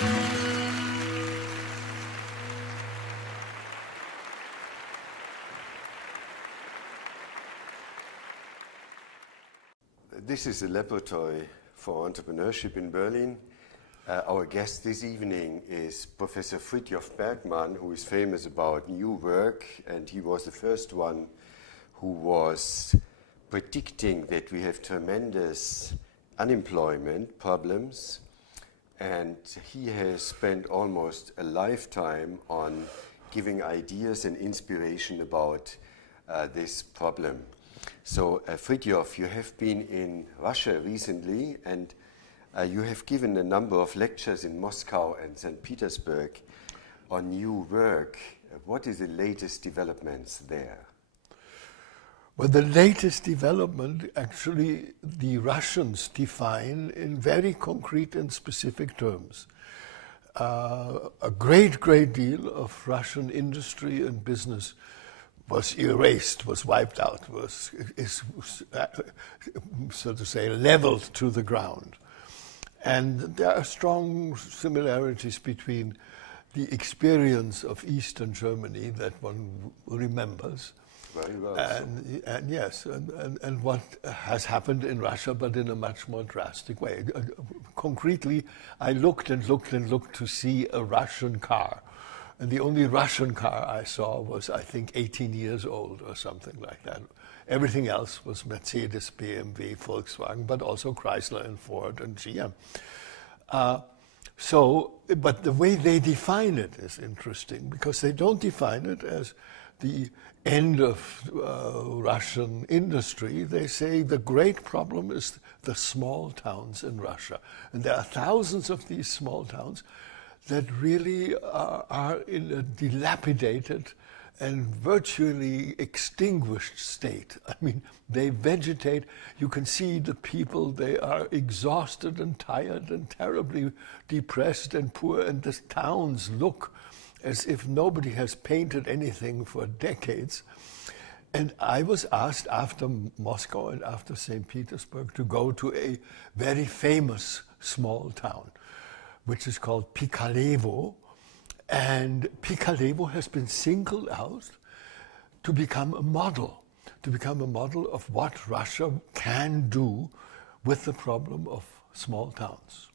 This is a laboratory for entrepreneurship in Berlin. Our guest this evening is Professor Frithjof Bergmann, who is famous about new work, and he was the first one who was predicting that we have tremendous unemployment problems, and he has spent almost a lifetime on giving ideas and inspiration about this problem. So, Frithjof, you have been in Russia recently, and you have given a number of lectures in Moscow and St. Petersburg on new work. What is the latest developments there? Well, the latest development, actually, the Russians define in very concrete and specific terms. A great deal of Russian industry and business was erased, was wiped out, is so to say, leveled to the ground. And there are strong similarities between the experience of Eastern Germany that one remembers, very well, and yes, and what has happened in Russia, but in a much more drastic way. Concretely, I looked and looked and looked to see a Russian car. And the only Russian car I saw was, I think, 18 years old or something like that. Everything else was Mercedes, BMW, Volkswagen, but also Chrysler and Ford and GM. But the way they define it is interesting, because they don't define it as the end of Russian industry. They say the great problem is the small towns in Russia. And there are thousands of these small towns that really are in a dilapidated and virtually extinguished state. I mean, they vegetate. You can see the people, they are exhausted and tired and terribly depressed and poor, and the towns look as if nobody has painted anything for decades. And I was asked after Moscow and after St. Petersburg to go to a very famous small town, which is called Pikalevo, and Pikalevo has been singled out to become a model of what Russia can do with the problem of small towns.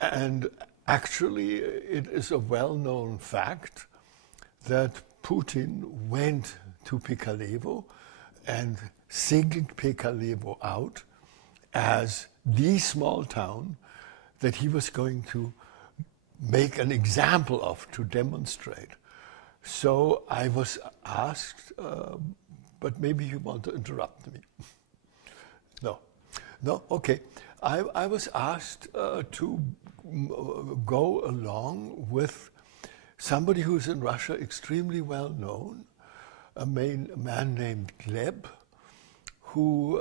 And actually, it is a well-known fact that Putin went to Pikalevo and singled Pikalevo out as the small town that he was going to make an example of, to demonstrate. So I was asked, but maybe you want to interrupt me. No, okay. I was asked to go along with somebody who's in Russia extremely well known, a man named Gleb, who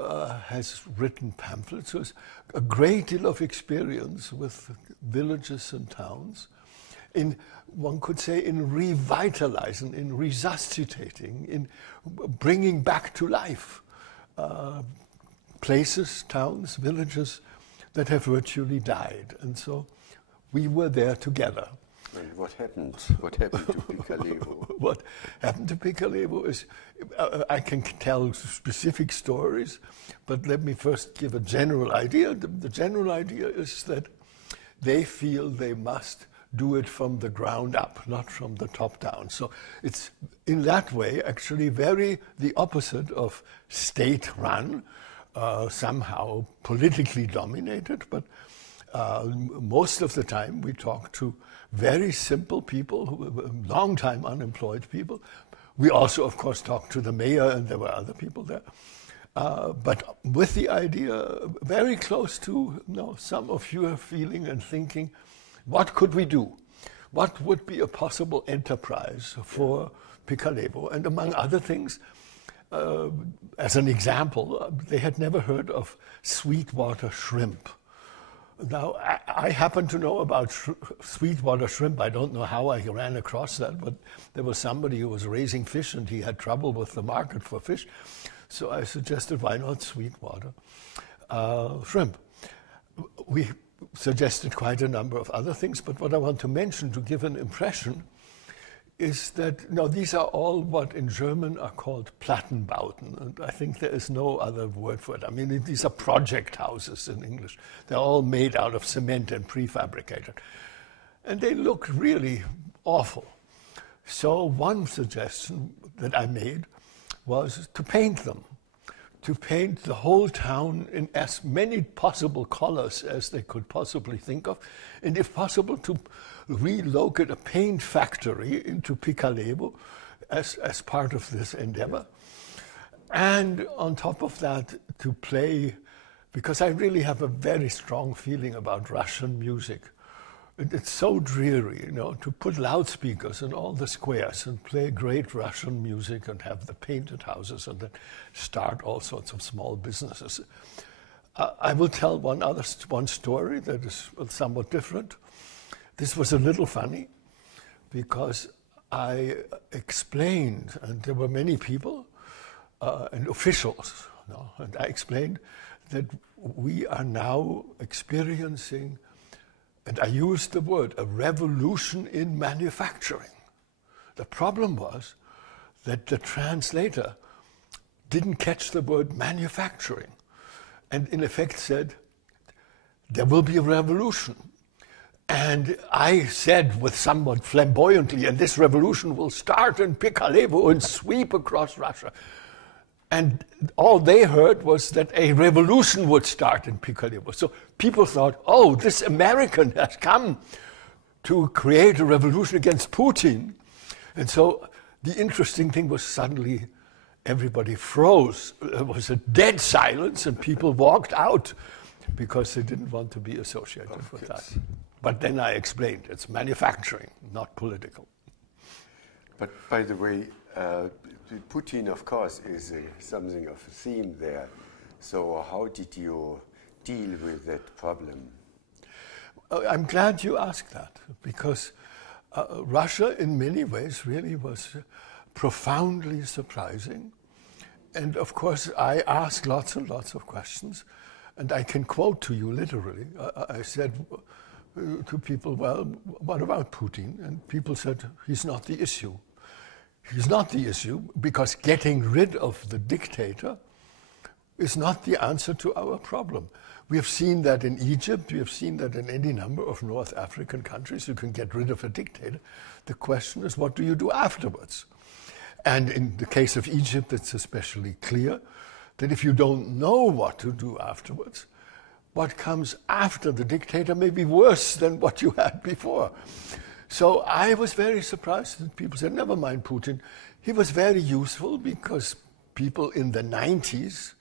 has written pamphlets, who has a great deal of experience with villages and towns, in, one could say, in revitalizing, in resuscitating, in bringing back to life places, towns, villages that have virtually died. And so we were there together. And what happened? What happened to Pikalevo? What happened to Pikalevo is, I can tell specific stories, but let me first give a general idea. The general idea is that they feel they must do it from the ground up, not from the top down. So it's, in that way, actually very the opposite of state-run, somehow politically dominated, but most of the time we talk to very simple people, long-time unemployed people. We also, of course, talked to the mayor, and there were other people there. But with the idea very close to, some of you are feeling and thinking, what could we do? What would be a possible enterprise for Pikalevo? And among other things, as an example, they had never heard of sweetwater shrimp. Now, I happen to know about sweetwater shrimp. I don't know how I ran across that, but there was somebody who was raising fish and he had trouble with the market for fish. So I suggested, why not sweetwater shrimp? We suggested quite a number of other things, but what I want to mention to give an impression is that, now these are all what in German are called Plattenbauten, and I think there is no other word for it. I mean, these are project houses in English. They're all made out of cement and prefabricated. And they look really awful. So one suggestion that I made was to paint them, to paint the whole town in as many possible colors as they could possibly think of, and if possible to relocate a paint factory into Piccalebo as part of this endeavor. And on top of that, to play, because I really have a very strong feeling about Russian music. It's so dreary, to put loudspeakers in all the squares and play great Russian music and have the painted houses and then start all sorts of small businesses. I will tell one story that is somewhat different. This was a little funny because I explained, and there were many people and officials, and I explained that we are now experiencing, and I used the word, a revolution in manufacturing. The problem was that the translator didn't catch the word manufacturing, and in effect said, there will be a revolution. And I said with somewhat flamboyantly, and this revolution will start in Piccalebo and sweep across Russia. And all they heard was that a revolution would start in Piccalebo. So people thought, oh, this American has come to create a revolution against Putin. And so the interesting thing was suddenly everybody froze. There was a dead silence and people walked out because they didn't want to be associated with that. But then I explained, it's manufacturing, not political. But by the way, Putin, of course, is something of a theme there. So how did you deal with that problem? I'm glad you asked that, because Russia in many ways really was profoundly surprising. And of course, I asked lots and lots of questions, and I can quote to you literally. I said to people, well, what about Putin? And people said, he's not the issue. He's not the issue because getting rid of the dictator is not the answer to our problem. We have seen that in Egypt, we have seen that in any number of North African countries. You can get rid of a dictator. The question is, what do you do afterwards? And in the case of Egypt, it's especially clear that if you don't know what to do afterwards, what comes after the dictator may be worse than what you had before. So I was very surprised that people said, never mind Putin. He was very useful because people in the 90s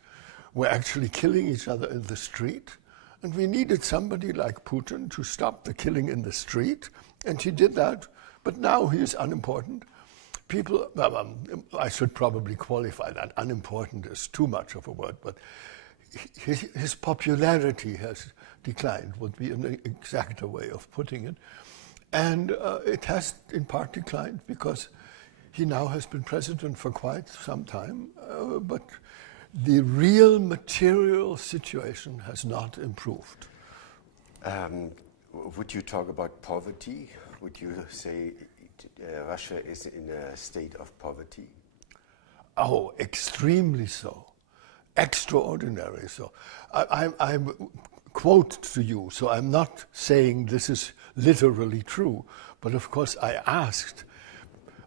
were actually killing each other in the street. And we needed somebody like Putin to stop the killing in the street. And he did that. But now he is unimportant. People, I should probably qualify that. Unimportant is too much of a word, but his popularity has declined, would be an exacter way of putting it. And it has in part declined because he now has been president for quite some time, but the real material situation has not improved. Would you talk about poverty? Would you say Russia is in a state of poverty? Oh, extremely so. Extraordinary so. I quote to you, so I'm not saying this is literally true, but of course I asked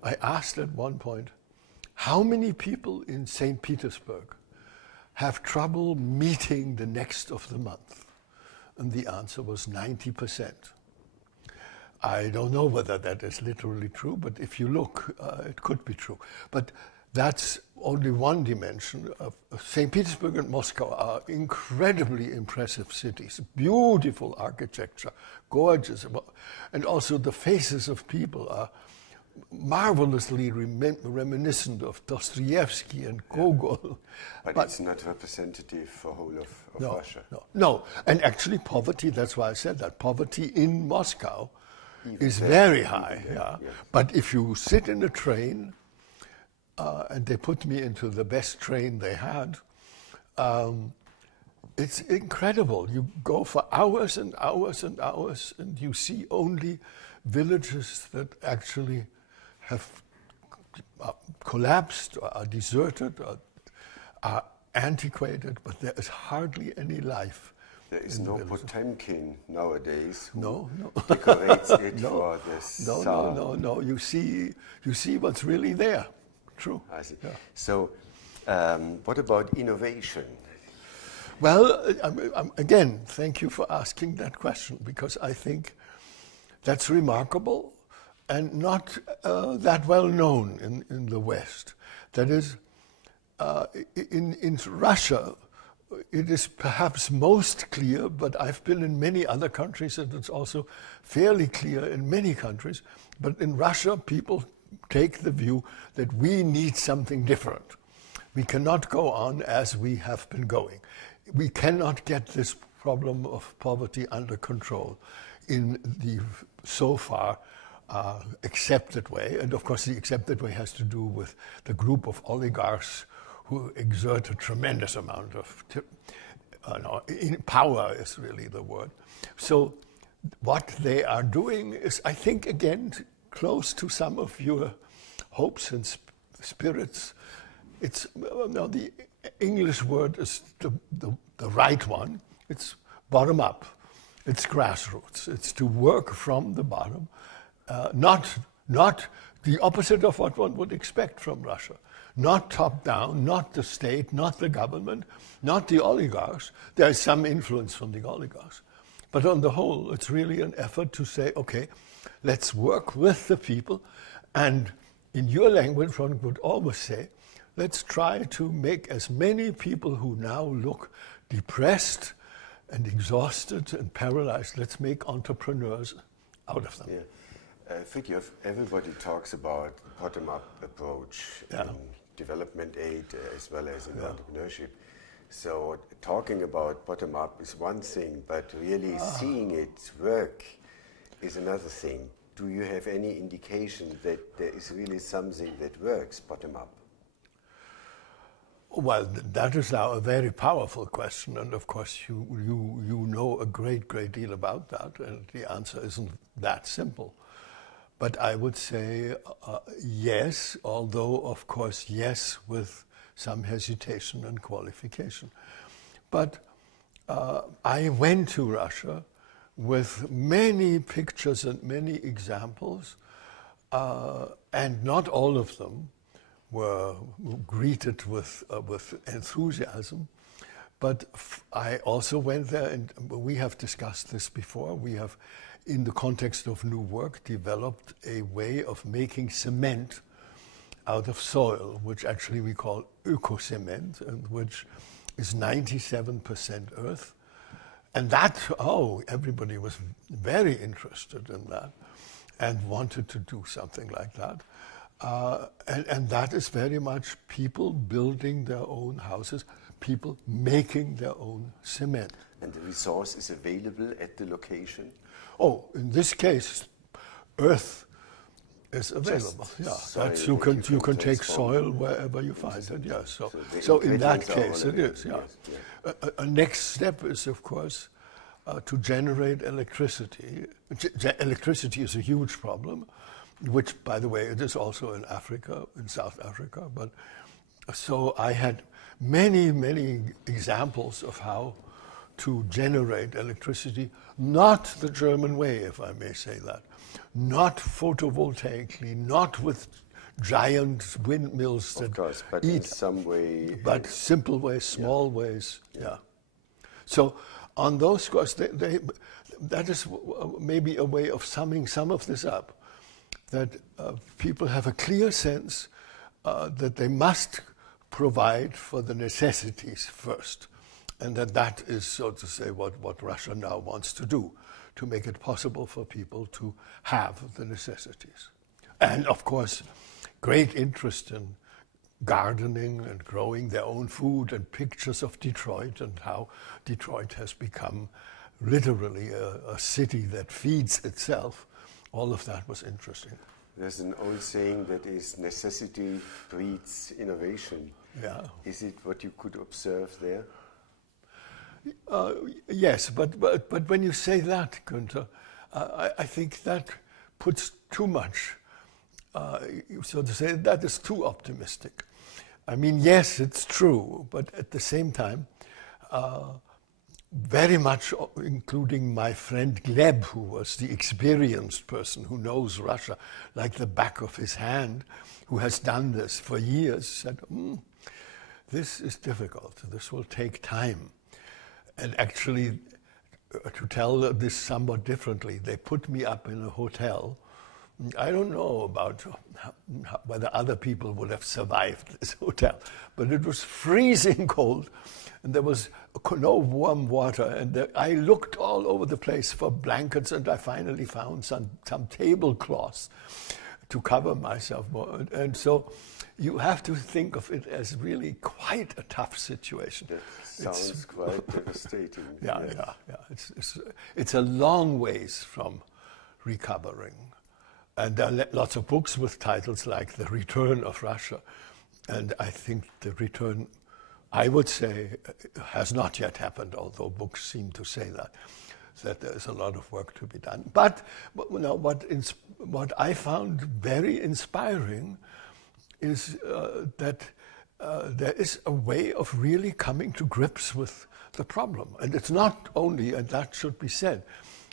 at one point, how many people in St. Petersburg have trouble meeting the next of the month? And the answer was 90%. I don't know whether that is literally true, but if you look, it could be true. But that's only one dimension. St. Petersburg and Moscow are incredibly impressive cities, beautiful architecture, gorgeous, and also the faces of people are marvelously reminiscent of Dostoevsky and Gogol. But it's not representative for whole of Russia. No, and actually poverty, that's why I said that, poverty in Moscow is very high. Yeah. Yes. But if you sit in a train, and they put me into the best train they had, It's incredible. You go for hours and hours and hours, and you see only villages that actually have collapsed or are deserted or are antiquated, but there is hardly any life. There is no Potemkin nowadays who no. decorates it No. for this. No. You see what's really there. True. I see. Yeah. So, what about innovation? Well, again, thank you for asking that question, because I think that's remarkable and not that well known in the West. That is, in Russia, it is perhaps most clear, but I've been in many other countries, and it's also fairly clear in many countries. But in Russia, people take the view that we need something different. We cannot go on as we have been going. We cannot get this problem of poverty under control in the so far accepted way. And of course, the accepted way has to do with the group of oligarchs who exert a tremendous amount of power is really the word. So what they are doing is, I think, again, close to some of your hopes and spirits. It's the English word is the right one. It's bottom up. It's grassroots. It's to work from the bottom, not the opposite of what one would expect from Russia. Not top down, not the state, not the government, not the oligarchs. There is some influence from the oligarchs. But on the whole, it's really an effort to say, okay, let's work with the people. And in your language, one would always say, let's try to make as many people who now look depressed and exhausted and paralyzed, let's make entrepreneurs out of them. Yeah. Frithjof, everybody talks about bottom-up approach in development aid as well as in entrepreneurship. So talking about bottom-up is one thing, but really seeing it work is another thing. Do you have any indication that there is really something that works bottom-up? Well, that is now a very powerful question, and of course you know a great deal about that, and the answer isn't that simple. But I would say yes, although of course yes with some hesitation and qualification. But I went to Russia with many pictures and many examples, and not all of them were greeted with enthusiasm. But I also went there, and we have discussed this before. We have, in the context of new work, developed a way of making cement out of soil, which actually we call eco-cement, and which is 97% earth. And that, everybody was very interested in that and wanted to do something like that. And that is very much people building their own houses, people making their own cement. And the resource is available at the location? Oh, in this case, earth is available. That's, you can take soil wherever you find it. Yes. So in that case, it is. Yeah. Yes. A next step is, of course, to generate electricity. Electricity is a huge problem, which, by the way, it is also in Africa, in South Africa. But so I had many examples of how to generate electricity, not the German way, if I may say that, not photovoltaically, not with giant windmills that but eat, in some way, but simple ways, small ways. Yeah. So on those scores, that is maybe a way of summing some of this up. That people have a clear sense that they must provide for the necessities first, and that is, so to say, what Russia now wants to do, to make it possible for people to have the necessities. And of course, great interest in gardening and growing their own food, and pictures of Detroit and how Detroit has become literally a city that feeds itself. All of that was interesting. There's an old saying that is necessity breeds innovation. Yeah. Is it what you could observe there? Yes, but when you say that, Günter, I think that puts too much, so to say, that is too optimistic. I mean, yes, it's true, but at the same time, very much, including my friend Gleb, who was the experienced person who knows Russia like the back of his hand, who has done this for years, said, this is difficult, this will take time. And actually, to tell this somewhat differently, they put me up in a hotel. I don't know about whether other people would have survived this hotel, but it was freezing cold, and there was no warm water, and I looked all over the place for blankets, and I finally found some tablecloths to cover myself more. And so you have to think of it as really quite a tough situation. That sounds quite devastating. Yeah. It's a long ways from recovering. And there are lots of books with titles like The Return of Russia. And I think the return, I would say, has not yet happened, although books seem to say that there's a lot of work to be done. But what I found very inspiring is that there is a way of really coming to grips with the problem. And it's not only, and that should be said,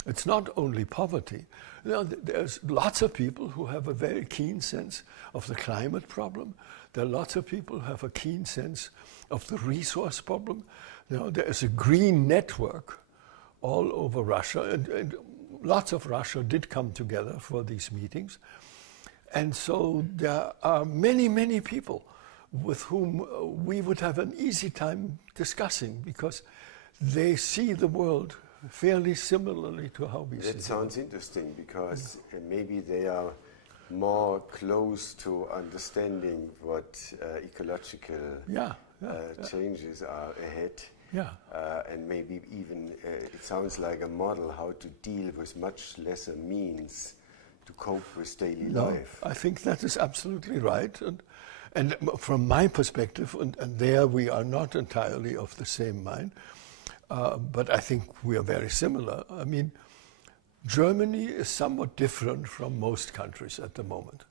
it's not only poverty. There's lots of people who have a very keen sense of the climate problem. There are lots of people who have a keen sense of the resource problem. There is a green network all over Russia, and lots of Russia did come together for these meetings. And so there are many, many people with whom we would have an easy time discussing, because they see the world fairly similarly to how we see it. That sounds interesting, because maybe they are more close to understanding what ecological changes are ahead. Yeah. And maybe even it sounds like a model how to deal with much lesser means to cope with daily life. I think that is absolutely right. And from my perspective, and there we are not entirely of the same mind, but I think we are very similar. I mean, Germany is somewhat different from most countries at the moment.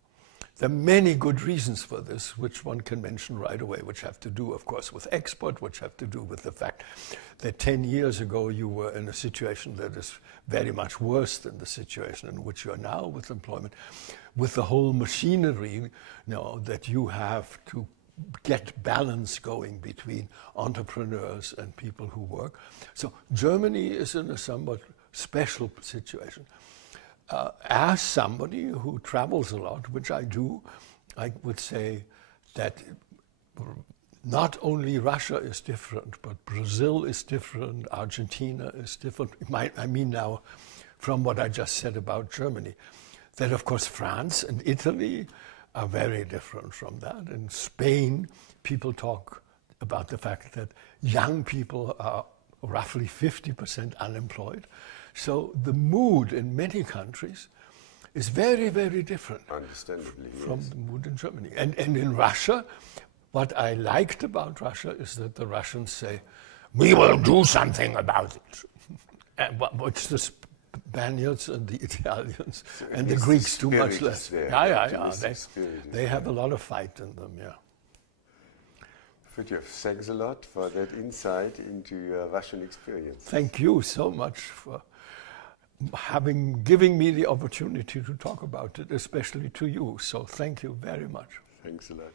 There are many good reasons for this, which one can mention right away, which have to do, of course, with export, which have to do with the fact that 10 years ago you were in a situation that is very much worse than the situation in which you are now with employment, with the whole machinery that you have to get balance going between entrepreneurs and people who work. So Germany is in a somewhat special situation. As somebody who travels a lot, which I do, I would say that not only Russia is different, but Brazil is different, Argentina is different. I mean now, from what I just said about Germany, that of course France and Italy are very different from that. In Spain, people talk about the fact that young people are roughly 50% unemployed. So the mood in many countries is very, very different, understandably, from the mood in Germany. And in Russia, what I liked about Russia is that the Russians say, we will do something about it. And which the Spaniards and the Italians and the Greeks do much less. They have a lot of fight in them, Frithjof, thanks a lot for that insight into your Russian experience. Thank you so much for giving me the opportunity to talk about it, especially to you. So thank you very much. Thanks a lot.